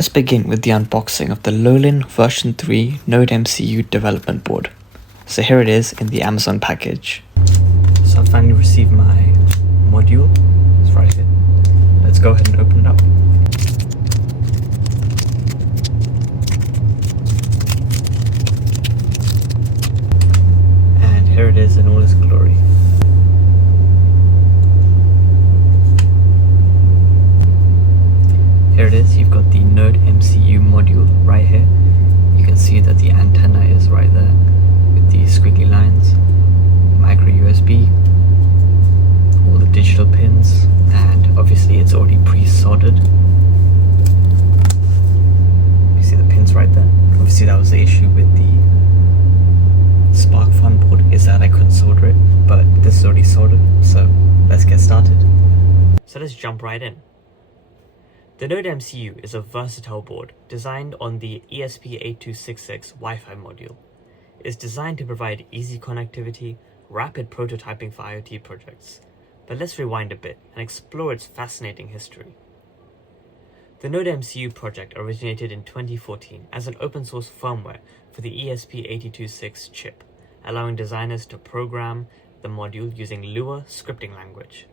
Let's begin with the unboxing of the Lowlin version 3 Node MCU development board. So here it is in the Amazon package. So I finally received my module. It's right here. Let's go ahead and open it up. And here it is in all its glory. Here it is, you've got the Node MCU module right here. You can see that the antenna is right there with the squiggly lines, micro USB, all the digital pins, and obviously it's already pre-soldered. You see the pins right there. Obviously that was the issue with the Spark Fun board, is that I couldn't solder it, but this is already soldered, so let's get started. So let's jump right in. The Node MCU is a versatile board designed on the ESP8266 Wi-Fi module. It is designed to provide easy connectivity, rapid prototyping for IoT projects. But let's rewind a bit and explore its fascinating history. The Node MCU project originated in 2014 as an open source firmware for the ESP8266 chip, allowing designers to program the module using Lua scripting language.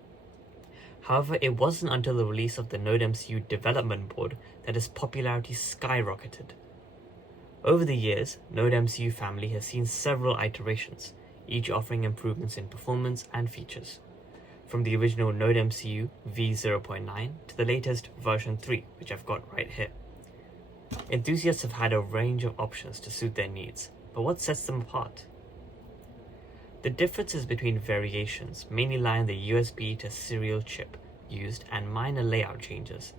However, it wasn't until the release of the Node MCU development board that its popularity skyrocketed. Over the years, Node MCU family has seen several iterations, each offering improvements in performance and features, from the original Node MCU v0.9 to the latest version 3, which I've got right here. Enthusiasts have had a range of options to suit their needs, but what sets them apart? The differences between variations mainly lie in the USB to serial chip used and minor layout changes.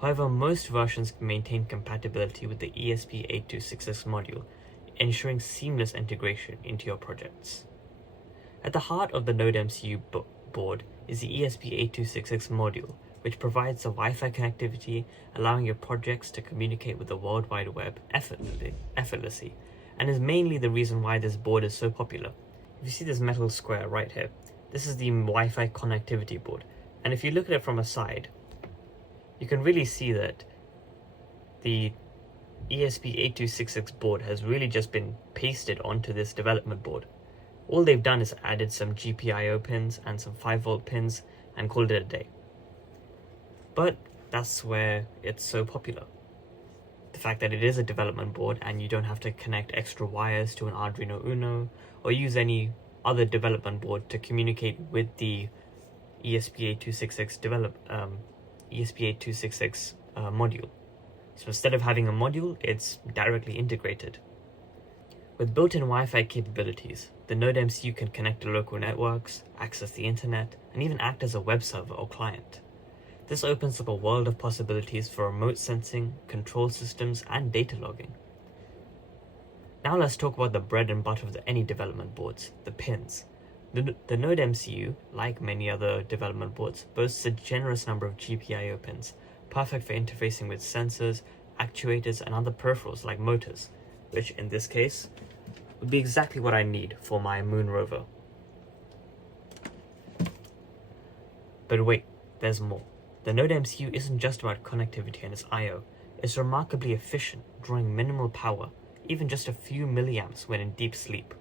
However, most versions maintain compatibility with the ESP8266 module, ensuring seamless integration into your projects. At the heart of the Node MCU board is the ESP8266 module, which provides the Wi-Fi connectivity, allowing your projects to communicate with the World Wide Web effortlessly, and is mainly the reason why this board is so popular. If you see this metal square right here, this is the Wi-Fi connectivity board, and if you look at it from a side, you can really see that the ESP8266 board has really just been pasted onto this development board. All they've done is added some GPIO pins and some 5V pins and called it a day. But that's where it's so popular. The fact that it is a development board and you don't have to connect extra wires to an Arduino Uno or use any other development board to communicate with the ESP8266 module. So instead of having a module, it's directly integrated. With built-in Wi-Fi capabilities, the Node MCU can connect to local networks, access the internet, and even act as a web server or client. This opens up a world of possibilities for remote sensing, control systems, and data logging. Now let's talk about the bread and butter of any development boards, the pins. The Node MCU, like many other development boards, boasts a generous number of GPIO pins, perfect for interfacing with sensors, actuators, and other peripherals like motors, which in this case would be exactly what I need for my Moon Rover. But wait, there's more. The Node MCU isn't just about connectivity and its I/O. It's remarkably efficient, drawing minimal power, even just a few milliamps when in deep sleep,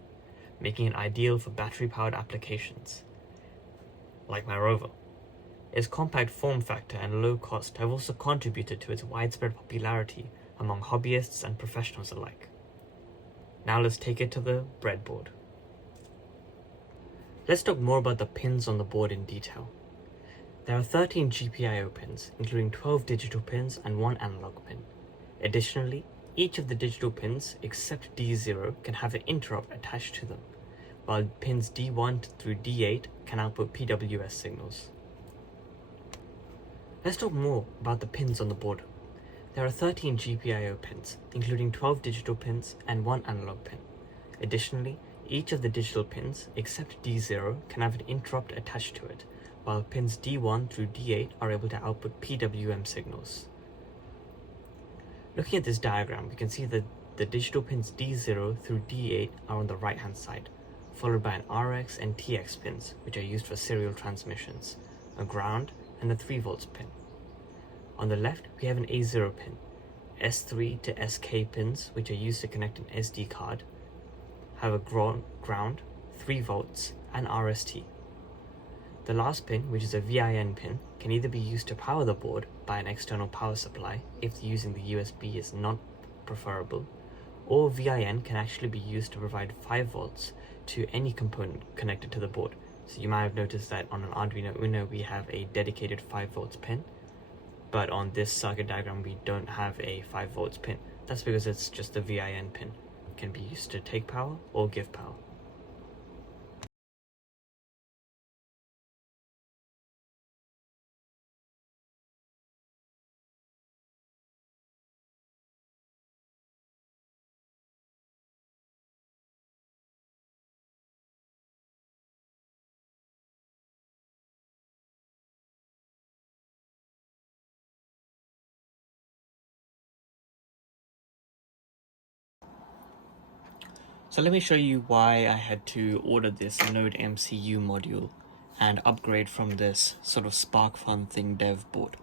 making it ideal for battery-powered applications, like my Rover. Its compact form factor and low cost have also contributed to its widespread popularity among hobbyists and professionals alike. Now let's take it to the breadboard. Let's talk more about the pins on the board in detail. There are 13 GPIO pins, including 12 digital pins and 1 analog pin. Additionally, each of the digital pins, except D0, can have an interrupt attached to them, while pins D1 through D8 can output PWS signals. Let's talk more about the pins on the board. There are 13 GPIO pins, including 12 digital pins and 1 analog pin. Additionally, each of the digital pins, except D0, can have an interrupt attached to it, while pins D1 through D8 are able to output PWM signals. Looking at this diagram, we can see that the digital pins D0 through D8 are on the right hand side, followed by an RX and TX pins, which are used for serial transmissions, a ground, and a 3V pin. On the left, we have an A0 pin. S3 to SK pins, which are used to connect an SD card, have a ground, 3 volts, and RST. The last pin, which is a VIN pin, can either be used to power the board by an external power supply if using the USB is not preferable, or VIN can actually be used to provide 5 volts to any component connected to the board. So you might have noticed that on an Arduino Uno we have a dedicated 5 volts pin, but on this circuit diagram we don't have a 5 volts pin. That's because it's just a VIN pin. It can be used to take power or give power. So let me show you why I had to order this Node MCU module and upgrade from this sort of SparkFun thing dev board.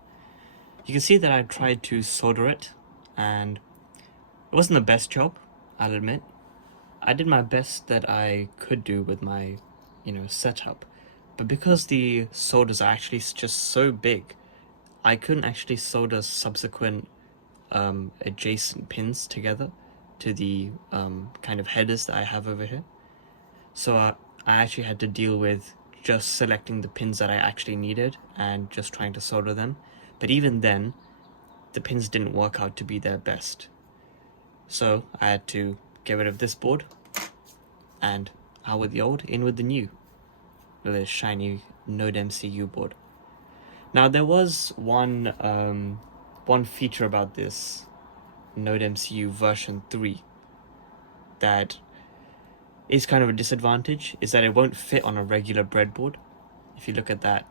You can see that I tried to solder it and it wasn't the best job, I'll admit. I did my best that I could do with my, setup. But because the solders are actually just so big, I couldn't actually solder subsequent adjacent pins together to the kind of headers that I have over here. So I actually had to deal with just selecting the pins that I actually needed and just trying to solder them. But even then, the pins didn't work out to be their best. So I had to get rid of this board and out with the old, in with the new, with a shiny Node MCU board. Now there was one feature about this Node MCU version 3 that is kind of a disadvantage, is that it won't fit on a regular breadboard. If you look at that,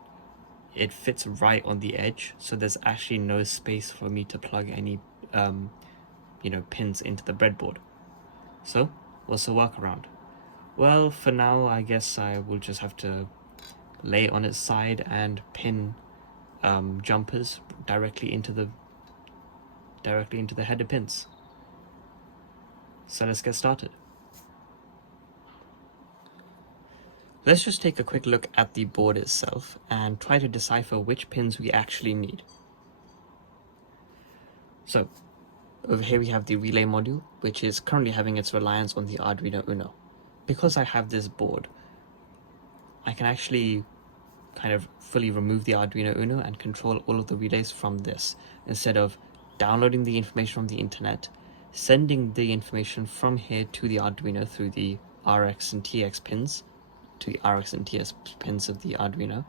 it fits right on the edge, so there's actually no space for me to plug any pins into the breadboard. So what's the workaround? Well, for now I guess I will just have to lay it on its side and pin jumpers directly into the header pins. So let's get started. Let's just take a quick look at the board itself and try to decipher which pins we actually need. So over here we have the relay module, which is currently having its reliance on the Arduino Uno. Because I have this board, I can actually kind of fully remove the Arduino Uno and control all of the relays from this, instead of downloading the information from the internet, sending the information from here to the Arduino through the RX and TX pins, to the RX and TX pins of the Arduino,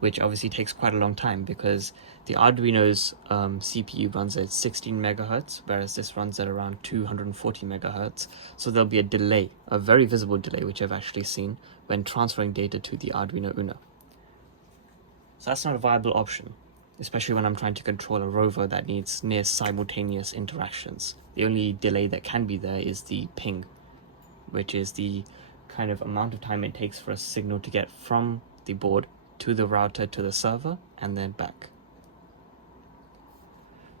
which obviously takes quite a long time because the Arduino's CPU runs at 16 megahertz, whereas this runs at around 240 megahertz. So there'll be a delay, a very visible delay, which I've actually seen when transferring data to the Arduino Uno. So that's not a viable option, especially when I'm trying to control a Rover that needs near simultaneous interactions. The only delay that can be there is the ping, which is the kind of amount of time it takes for a signal to get from the board to the router to the server and then back.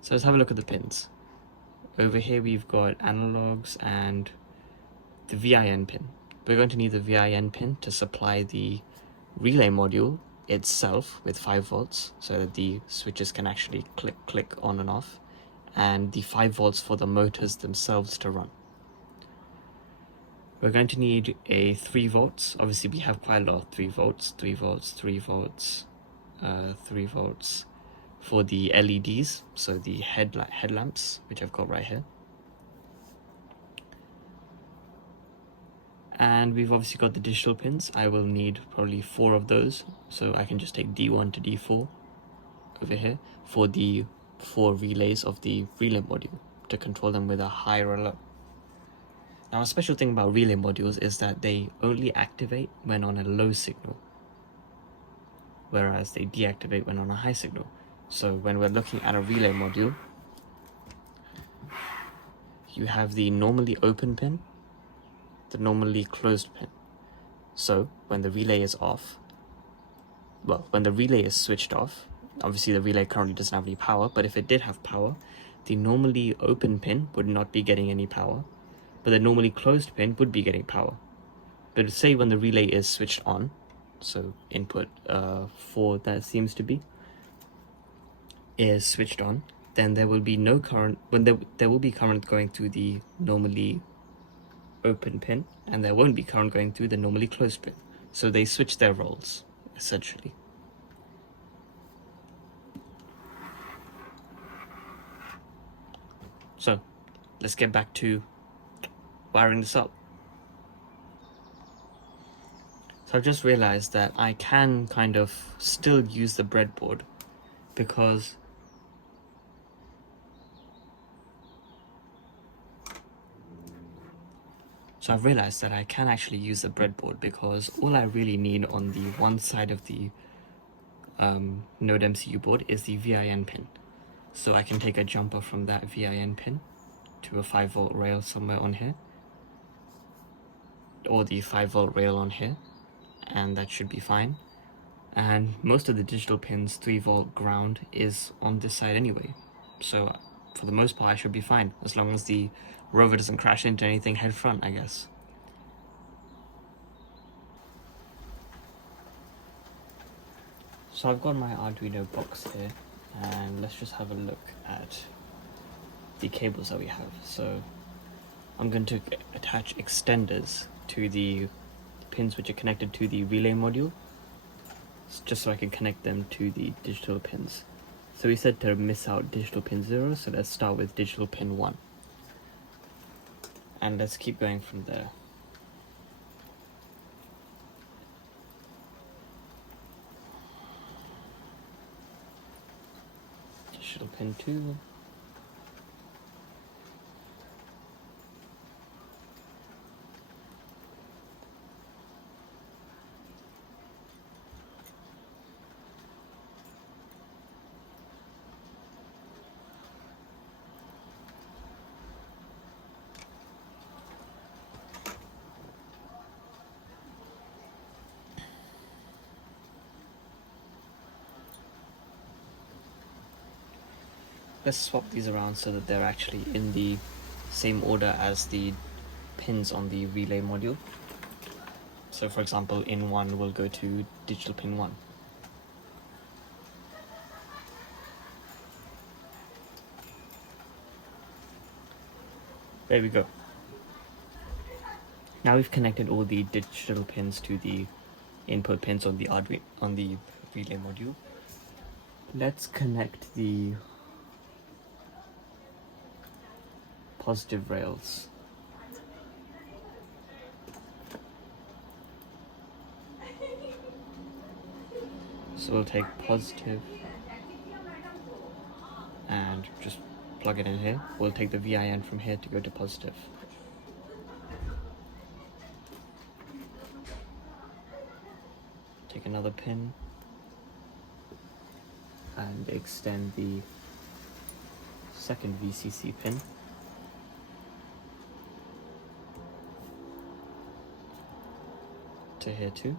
So let's have a look at the pins. Over here we've got analogs and the VIN pin. We're going to need the VIN pin to supply the relay module itself with 5 volts so that the switches can actually click on and off, and the 5 volts for the motors themselves to run. We're going to need a 3 volts. Obviously we have quite a lot of 3 volts, 3 volts, 3 volts, 3 volts for the LEDs, so the headlamps, which I've got right here. And we've obviously got the digital pins. I will need probably 4 of those, so I can just take D1 to D4 over here for the 4 relays of the relay module to control them with a high or a low. Now a special thing about relay modules is that they only activate when on a low signal, whereas they deactivate when on a high signal. So when we're looking at a relay module, you have the normally open pin, the normally closed pin. So when the relay is off, when the relay is switched off, obviously the relay currently doesn't have any power, but if it did have power, the normally open pin would not be getting any power, but the normally closed pin would be getting power. But say when the relay is switched on, so input 4 that seems to be, is switched on, then there will be no current, when there will be current going through the normally open pin, and there won't be current going through the normally closed pin. So they switch their roles, essentially. So let's get back to wiring this up. So I've just realized that I can kind of still use the breadboard, because I've realized that I can actually use the breadboard, because all I really need on the one side of the Node MCU board is the VIN pin. So I can take a jumper from that VIN pin to a 5V rail somewhere on here, or the 5V rail on here, and that should be fine. And most of the digital pins, 3V ground, is on this side anyway. So for the most part I should be fine, as long as the Rover doesn't crash into anything head front, I guess. So I've got my Arduino box here, and let's just have a look at the cables that we have. So I'm going to attach extenders to the pins which are connected to the relay module, just so I can connect them to the digital pins. So we said to miss out digital pin 0, so let's start with digital pin 1. And let's keep going from there. Digital pin 2. Let's swap these around so that they're actually in the same order as the pins on the relay module. So for example, in 1 we'll go to digital pin 1. There we go. Now we've connected all the digital pins to the input pins on the Arduino, on the relay module. Let's connect the positive rails. So we'll take positive and just plug it in here. We'll take the VIN from here to go to positive. Take another pin and extend the second VCC pin. To here too.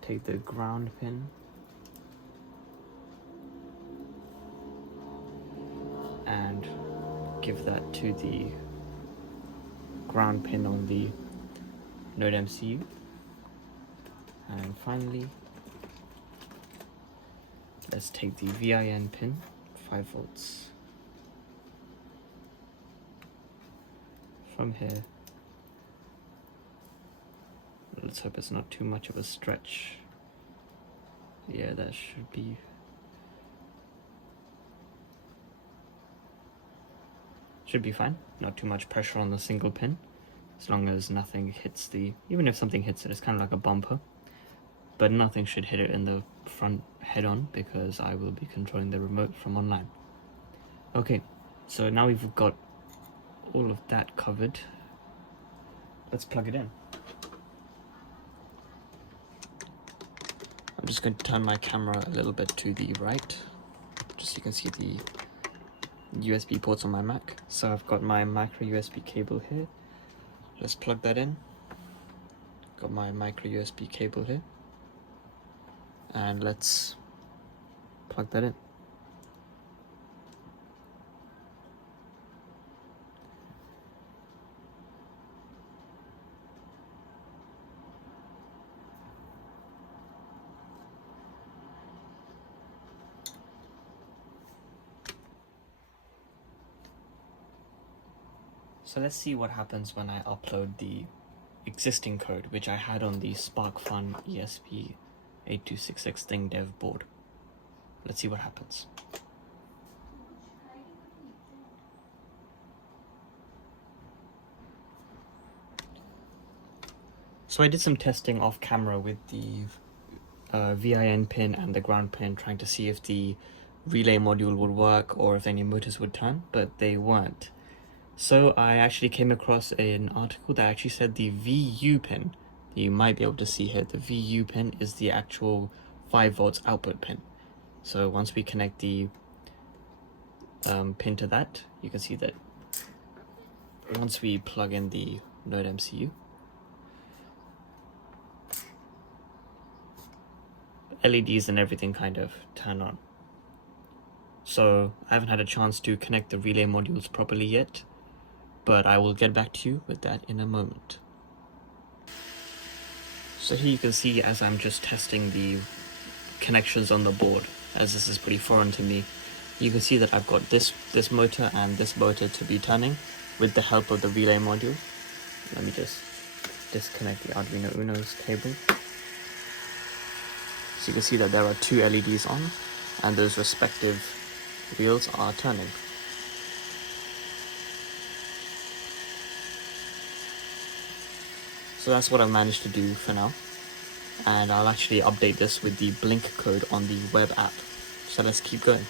Take the ground pin and give that to the ground pin on the Node MCU. And finally, let's take the VIN pin, 5V. From here. Let's hope it's not too much of a stretch. Yeah, that should be fine. Not too much pressure on the single pin, as long as nothing hits the, even if something hits it, it's kind of like a bumper, but nothing should hit it in the front head on, because I will be controlling the remote from online. Okay, so now we've got all of that covered. Let's plug it in. I'm just going to turn my camera a little bit to the right, just so you can see the USB ports on my Mac. So I've got my micro USB cable here. Let's plug that in. Got my micro USB cable here. and let's plug that in. So let's see what happens when I upload the existing code which I had on the SparkFun ESP8266 thing dev board. Let's see what happens. So I did some testing off camera with the VIN pin and the ground pin, trying to see if the relay module would work or if any motors would turn, but they weren't. So I actually came across an article that actually said the VU pin, you might be able to see here, the VU pin is the actual 5 volts output pin. So once we connect the pin to that, you can see that once we plug in the Node MCU, LEDs and everything kind of turn on. So I haven't had a chance to connect the relay modules properly yet, but I will get back to you with that in a moment. So here you can see, as I'm just testing the connections on the board, as this is pretty foreign to me, you can see that I've got this motor and this motor to be turning with the help of the relay module. Let me just disconnect the Arduino Uno's cable. So you can see that there are 2 LEDs on and those respective wheels are turning. So that's what I've managed to do for now, and I'll actually update this with the blink code on the web app. So let's keep going.